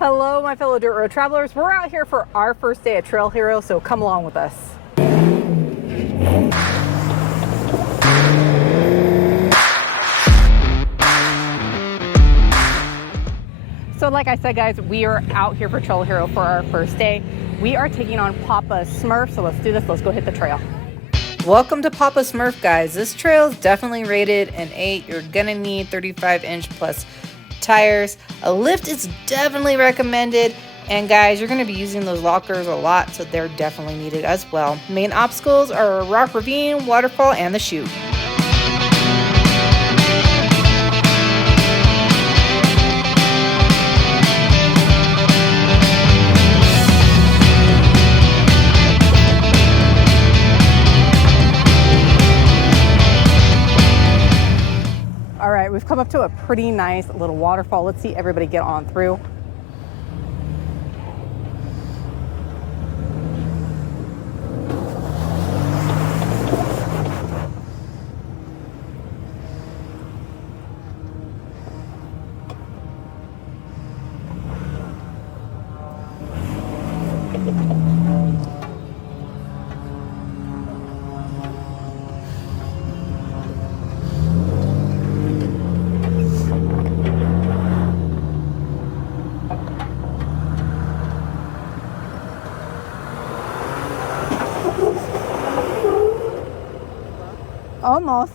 Hello, my fellow dirt road travelers. We're out here for our first day at Trail Hero, so come along with us. So like I said, guys, we are out here for Trail Hero for our first day. We are taking on Papa Smurf, so let's do this. Let's go hit the trail. Welcome to Papa Smurf, guys. This trail is definitely rated an 8. You're gonna need 35-inch plus tires. A lift is definitely recommended, and guys, you're going to be using those lockers a lot, so they're definitely needed as well. Main obstacles are rock ravine, waterfall, and the chute. All right, we've come up to a pretty nice little waterfall. Let's see everybody get on through. Almost.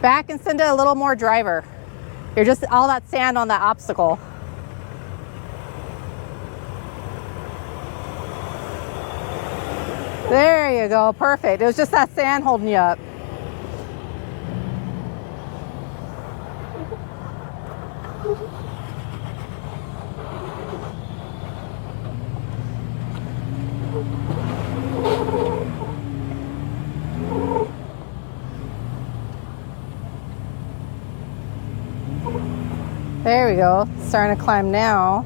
Back and send it a little more driver. You're just all that sand on that obstacle. There you go, perfect. It was just that sand holding you up. There we go, starting to climb now.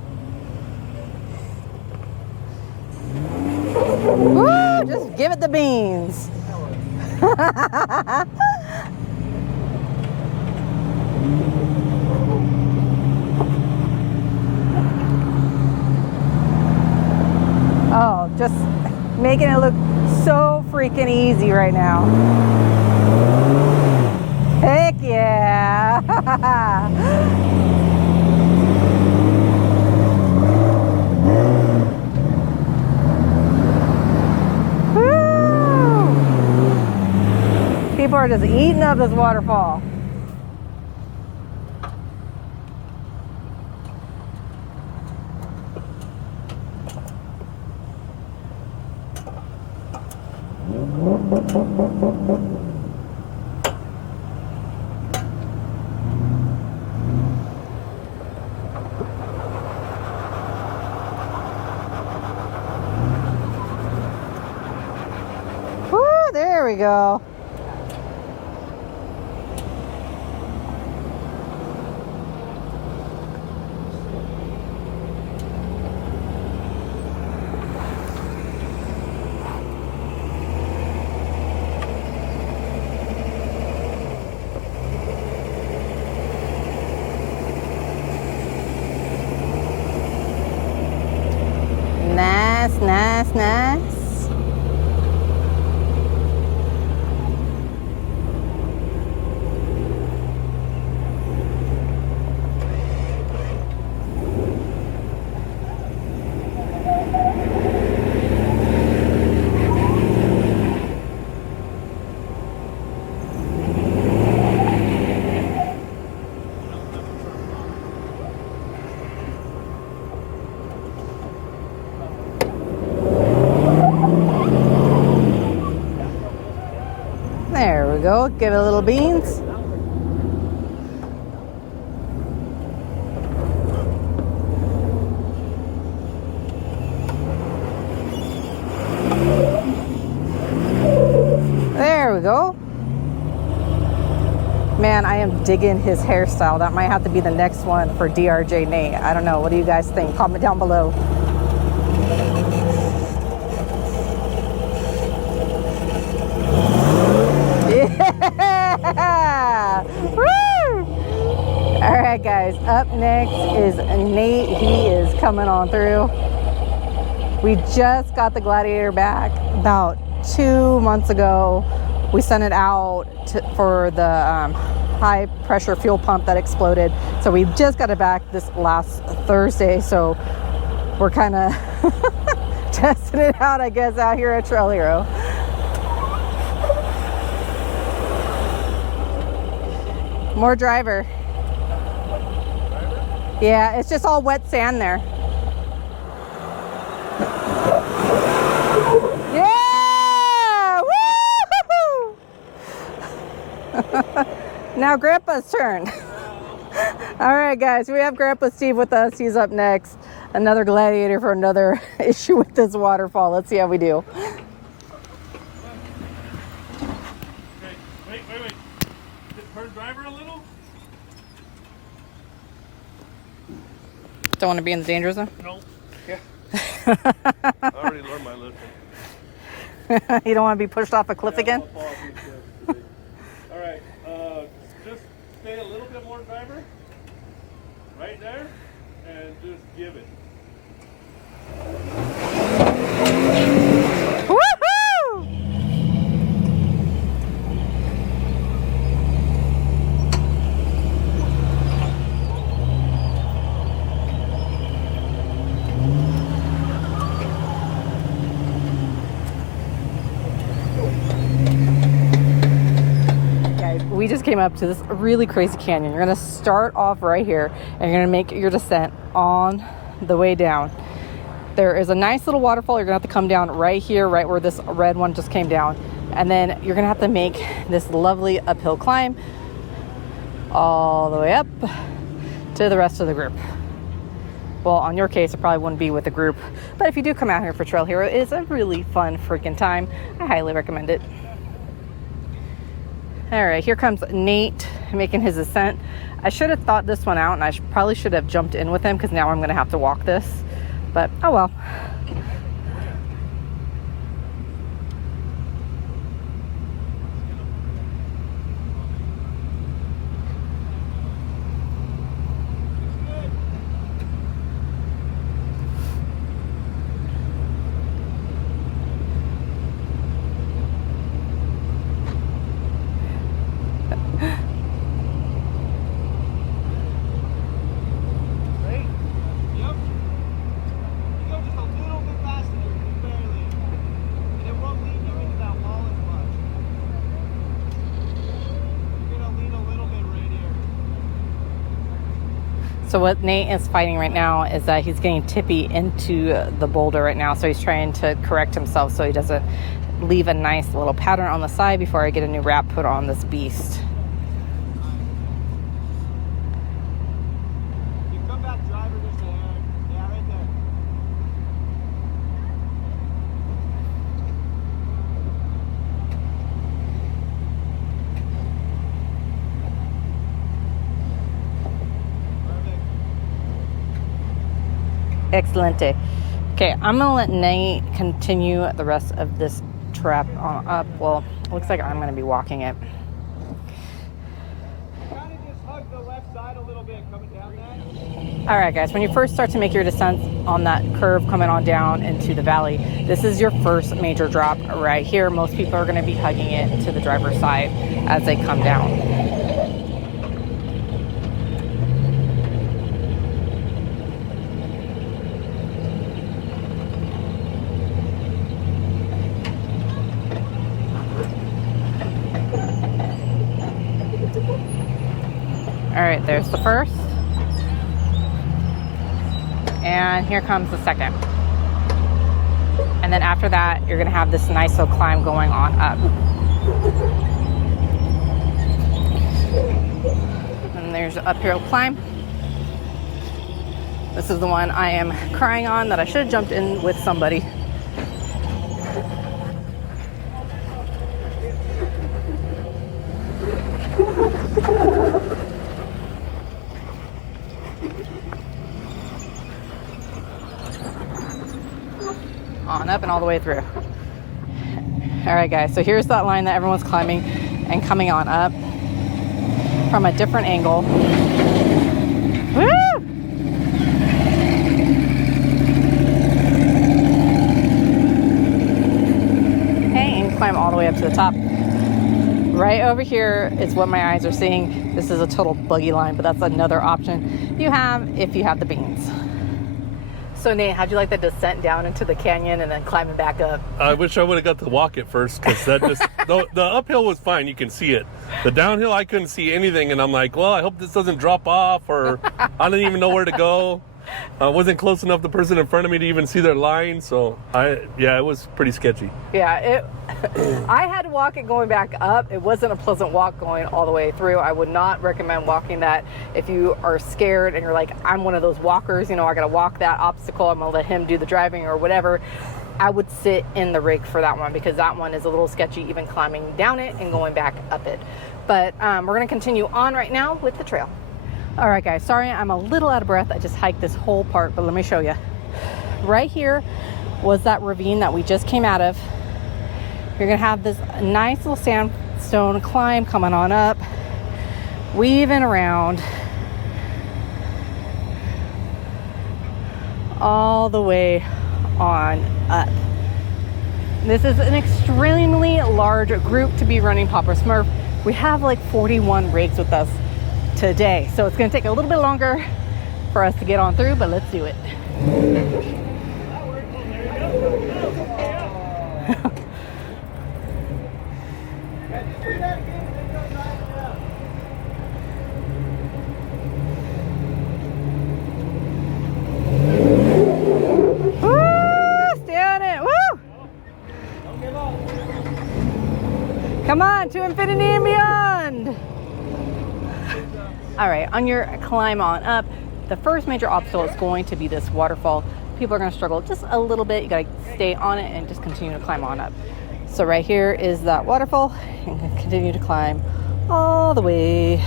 Woo, just give it the beans. Oh, just making it look so freaking easy right now. Heck yeah. People are just eating up this waterfall. Woo, there we go. Nice. There we go, give it a little beans. There we go. Man, I am digging his hairstyle. That might have to be the next one for DRJ Nate. I don't know. What do you guys think? Comment down below. Yeah! Woo! All right, guys. Up next is Nate. He is coming on through. We just got the Gladiator back about 2 months ago. We sent it out for the high pressure fuel pump that exploded. So we just got it back this last Thursday. So we're kind of testing it out, I guess, out here at Trail Hero. More driver. Yeah, it's just all wet sand there. Yeah! Woo! Now Grandpa's turn. All right, guys, we have Grandpa Steve with us. He's up next. Another Gladiator for another issue with this waterfall. Let's see how we do. Okay, wait. Just turn driver a little. Don't want to be in the danger zone? No. Yeah. I already learned my lesson. You don't want to be pushed off a cliff again? All right. Just stay a little bit more driver. Right there. And just give it. Woohoo! Guys, we just came up to this really crazy canyon. You're going to start off right here and you're going to make your descent on the way down. There is a nice little waterfall. You're gonna have to come down right here, right where this red one just came down. And then you're gonna have to make this lovely uphill climb all the way up to the rest of the group. Well, on your case, it probably wouldn't be with the group. But if you do come out here for Trail Hero, it is a really fun freaking time. I highly recommend it. All right, here comes Nate making his ascent. I should have thought this one out, and I probably should have jumped in with him because now I'm gonna have to walk this. But, oh well. So what Nate is fighting right now is that he's getting tippy into the boulder right now. So he's trying to correct himself so he doesn't leave a nice little pattern on the side before I get a new wrap put on this beast. You come back, driver, just a hair. Yeah, right there. Excelente. Okay, I'm gonna let Nate continue the rest of this trap on up. Well, looks like I'm gonna be walking it. Kind of just hug the left side a little bit coming down that. All right, guys, when you first start to make your descent on that curve coming on down into the valley, this is your first major drop right here. Most people are gonna be hugging it to the driver's side as they come down. All right, there's the first. And here comes the second. And then after that, you're gonna have this nice little climb going on up. And there's an uphill climb. This is the one I am crying on that I should have jumped in with somebody. up and all the way through. All right, guys, so here's that line that everyone's climbing and coming on up from a different angle. Woo! Okay, and climb all the way up to the top. Right over here is what my eyes are seeing. This is a total buggy line, but that's another option you have if you have the beans. So Nate, how'd you like the descent down into the canyon and then climbing back up? I wish I would have got to walk it first, because that just the uphill was fine. You can see it. The downhill, I couldn't see anything, and I'm like, well, I hope this doesn't drop off, or I didn't even know where to go. I wasn't close enough the person in front of me to even see their line, so it was pretty sketchy. Yeah, I had to walk it going back up. It wasn't a pleasant walk going all the way through. I would not recommend walking that if you are scared and you're like, I'm one of those walkers, you know, I gotta walk that obstacle, I'm gonna let him do the driving or whatever. I would sit in the rig for that one, because that one is a little sketchy, even climbing down it and going back up it. But we're gonna continue on right now with the trail. All right, guys, sorry I'm a little out of breath. I just hiked this whole part, but let me show you. Right here was that ravine that we just came out of. You're gonna have this nice little sandstone climb coming on up, weaving around all the way on up. This is an extremely large group to be running Papa Smurf. We have like 41 rigs with us today, so it's going to take a little bit longer for us to get on through, but let's do it. Woo! Stay on it. Woo! Come on, to infinity and beyond. All right, on your climb on up, the first major obstacle is going to be this waterfall. People are going to struggle just a little bit. You got to stay on it and just continue to climb on up. So right here is that waterfall, and continue to climb all the way.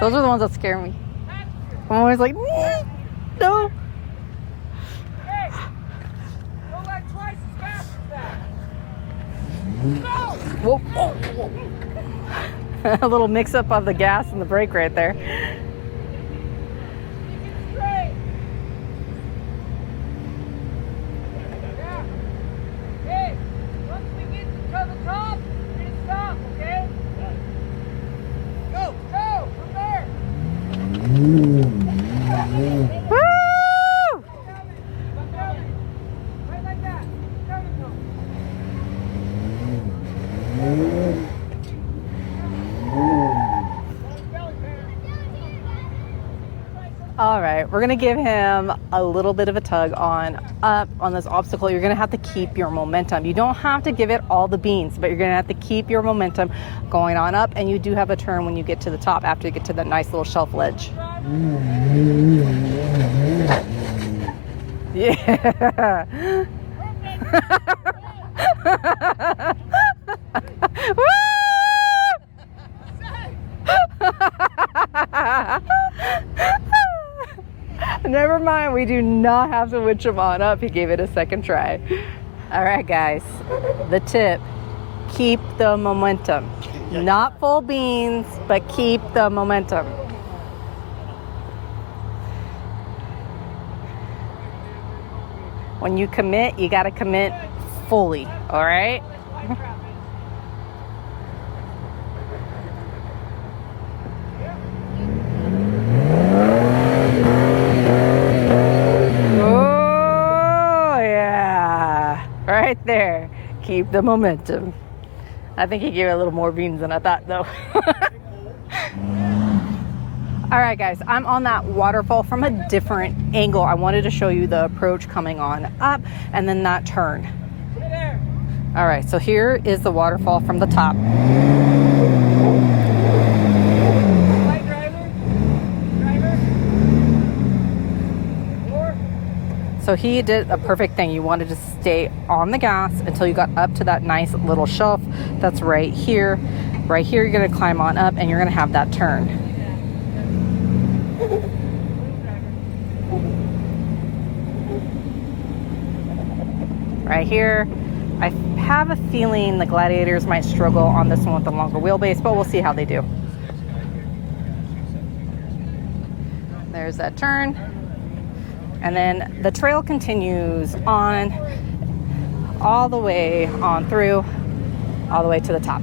Those are the ones that scare me. I'm always like, no. Hey, go like twice as fast as that. Go! Whoa. A little mix up of the gas and the brake right there. Straight. Yeah. Hey, once we get to the top, we're gonna stop, okay? Go, go, from there. Woo! Right like that. Down and go. All right, we're gonna give him a little bit of a tug on up on this obstacle. You're gonna have to keep your momentum. You don't have to give it all the beans, but you're gonna have to keep your momentum going on up, and you do have a turn when you get to the top after you get to that nice little shelf ledge. Yeah. Woo! Never mind, we do not have to winch him on up. He gave it a second try. All right, guys, the tip, keep the momentum. Not full beans, but keep the momentum. When you commit, you got to commit fully, all right? Right there. Keep the momentum. I think he gave it a little more beans than I thought, though. All right, guys, I'm on that waterfall from a different angle. I wanted to show you the approach coming on up and then that turn. All right, so here is the waterfall from the top. So he did a perfect thing. You wanted to stay on the gas until you got up to that nice little shelf that's right here. Right here, you're gonna climb on up and you're gonna have that turn. Right here. I have a feeling the Gladiators might struggle on this one with the longer wheelbase, but we'll see how they do. There's that turn. And then the trail continues on all the way on through, all the way to the top.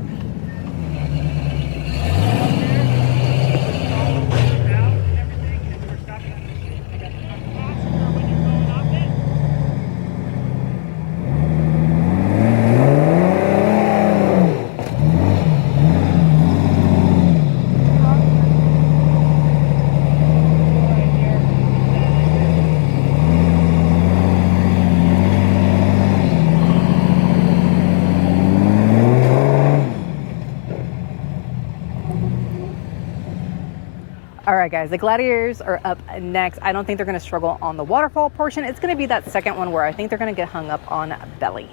All right, guys, the Gladiators are up next. I don't think they're going to struggle on the waterfall portion. It's going to be that second one where I think they're going to get hung up on belly.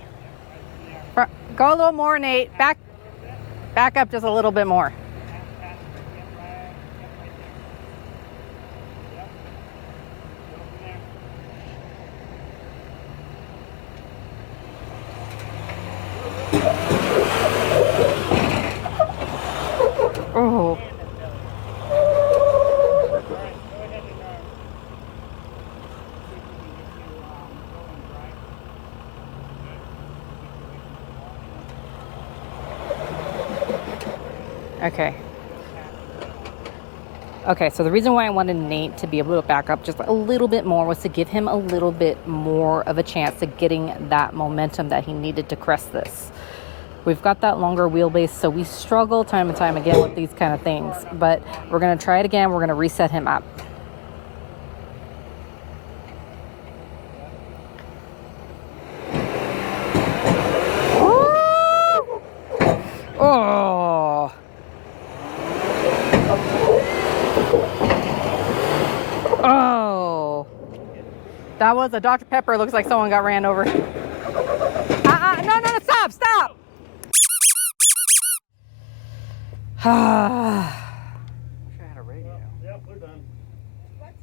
Go a little more, Nate. Back up just a little bit more. Oh. Okay, so the reason why I wanted Nate to be able to back up just a little bit more was to give him a little bit more of a chance of getting that momentum that he needed to crest this. We've got that longer wheelbase, so we struggle time and time again with these kind of things, but we're going to try it again. We're going to reset him up. Oh. Oh. That was a Dr. Pepper. Looks like someone got ran over. No, stop. Yep, we're done.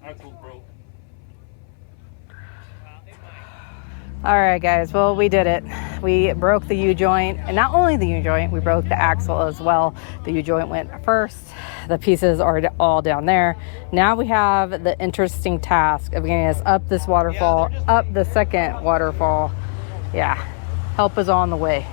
Axle's broke. All right, guys. Well, we did it. We broke the U-joint, and not only the U-joint, we broke the axle as well. The U-joint went first. The pieces are all down there. Now we have the interesting task of getting us up this waterfall, up the second waterfall. Yeah, help is on the way.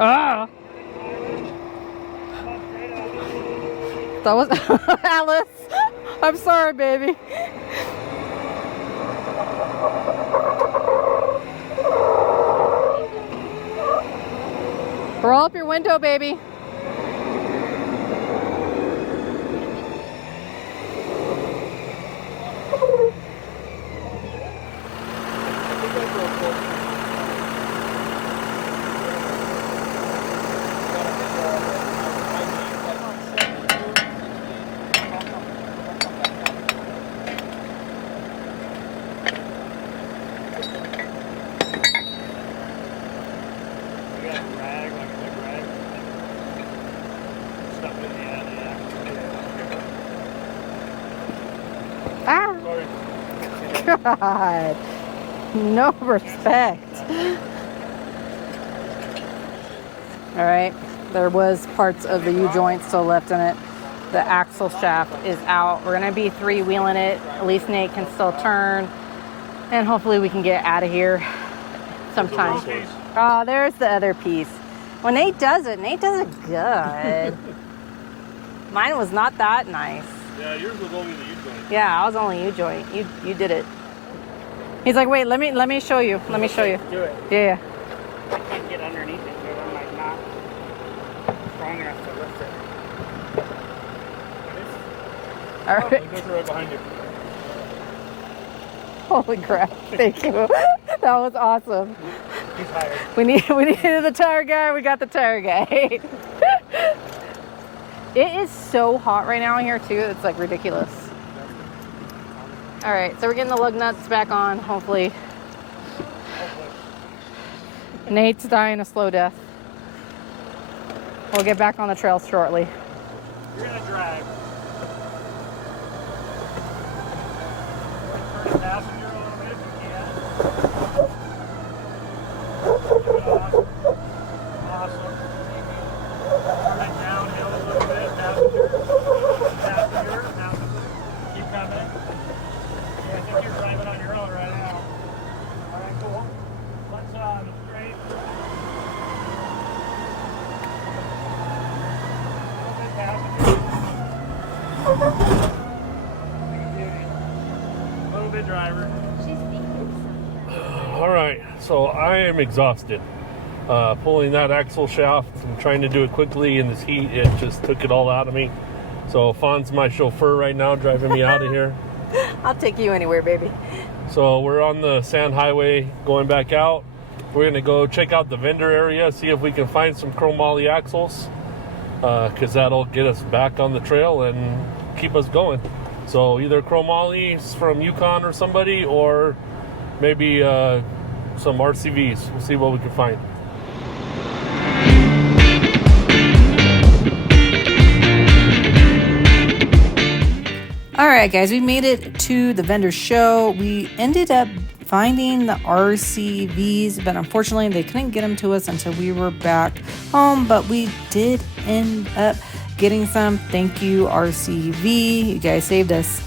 Ah! That was Alice. I'm sorry, baby. Roll up your window, baby. Ah! God, no respect. All right, there was parts of the U-joint still left in it. The axle shaft is out. We're gonna be three-wheeling it. At least Nate can still turn, and hopefully we can get out of here sometime. Oh, there's the other piece. When Nate does it good. Mine was not that nice. Yeah, yours was only the U-joint. Yeah, I was only U-joint. You did it. He's like, wait, let me show you. Let me show you. Do it. Yeah. I can't get underneath it because I'm like not strong enough to lift it. All right. Those are right behind you. Holy crap! Thank you. That was awesome. He's hired. We needed the tire guy. We got the tire guy. It is so hot right now in here too. It's like ridiculous. All right, so we're getting the lug nuts back on. Hopefully, Nate's dying a slow death. We'll get back on the trail shortly. You're gonna drive. Turn the passenger a little bit if you can. Awesome. Awesome. Turn it downhill a little bit. Passenger. Keep coming. Yeah, I think you're driving on your own right now. All right, cool. Let's straight. A little bit passenger. A little bit driver. All right, so I am exhausted. Pulling that axle shaft and trying to do it quickly in this heat, it just took it all out of me. So Fawn's my chauffeur right now, driving me out of here. I'll take you anywhere, baby. So we're on the sand highway going back out. We're gonna go check out the vendor area, see if we can find some chromoly axles, because that'll get us back on the trail and keep us going. So either chromoly's from Yukon or somebody, or maybe some RCVs. We'll see what we can find. All right, guys, we made it to the vendor show. We ended up finding the RCVs, but unfortunately they couldn't get them to us until we were back home, but we did end up getting some. Thank you, RCV. You guys saved us.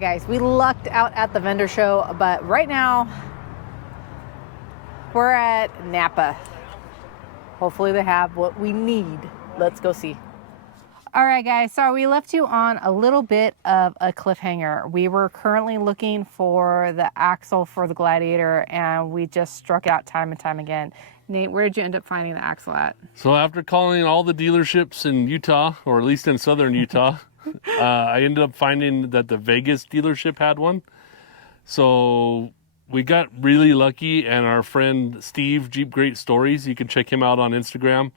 Guys, we lucked out at the vendor show, but right now we're at Napa. Hopefully they have what we need. Let's go see. All right, guys, so we left you on a little bit of a cliffhanger. We were currently looking for the axle for the Gladiator, and we just struck out time and time again. Nate, where did you end up finding the axle at? So after calling all the dealerships in Utah, or at least in southern Utah, I ended up finding that the Vegas dealership had one. So we got really lucky, and our friend Steve, Jeep Great Stories, you can check him out on Instagram.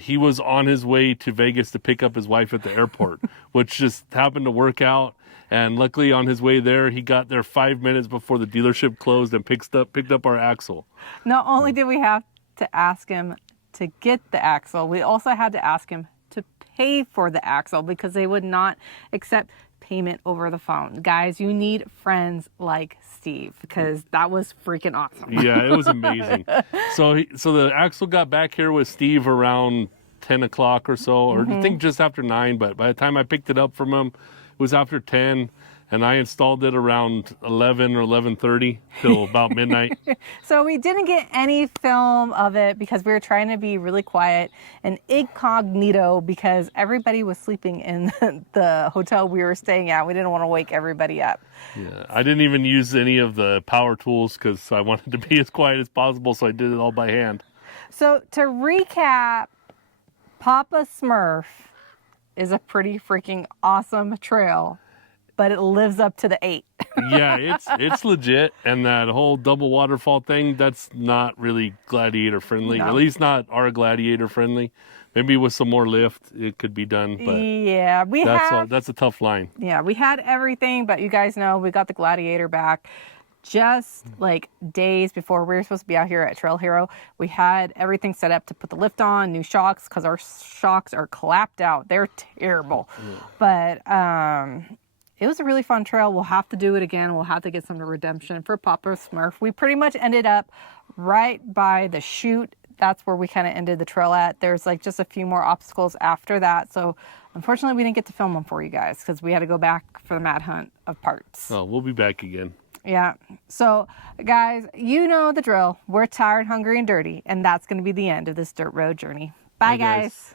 He was on his way to Vegas to pick up his wife at the airport, which just happened to work out. And luckily on his way there, he got there 5 minutes before the dealership closed and picked up our axle. Not only did we have to ask him to get the axle, we also had to ask him to pay for the axle because they would not accept payment over the phone. Guys, you need friends like Steve because that was freaking awesome. Yeah, it was amazing. So the axle got back here with Steve around 10 o'clock or so, or I think just after 9, but by the time I picked it up from him, it was after 10, and I installed it around 11 or 11:30 till about midnight. So we didn't get any film of it because we were trying to be really quiet and incognito because everybody was sleeping in the hotel we were staying at. We didn't want to wake everybody up. Yeah, I didn't even use any of the power tools because I wanted to be as quiet as possible, so I did it all by hand. So to recap, Papa Smurf is a pretty freaking awesome trail, but it lives up to the 8. Yeah, it's legit, and that whole double waterfall thing, that's not really Gladiator friendly. No. At least not our Gladiator friendly. Maybe with some more lift it could be done, but yeah, that's a tough line. Yeah, we had everything, but you guys know we got the Gladiator back. just like days before we were supposed to be out here at Trail Hero. We had everything set up to put the lift on, new shocks, because our shocks are clapped out. They're terrible. But it was a really fun trail. We'll have to do it again. We'll have to get some redemption for Papa Smurf. We pretty much ended up right by the chute. That's where we kind of ended the trail at. There's like just a few more obstacles after that. So unfortunately, we didn't get to film them for you guys because we had to go back for the mad hunt of parts. Oh, we'll be back again. Yeah. So guys, you know the drill. We're tired, hungry, and dirty. And that's going to be the end of this dirt road journey. Bye, guys.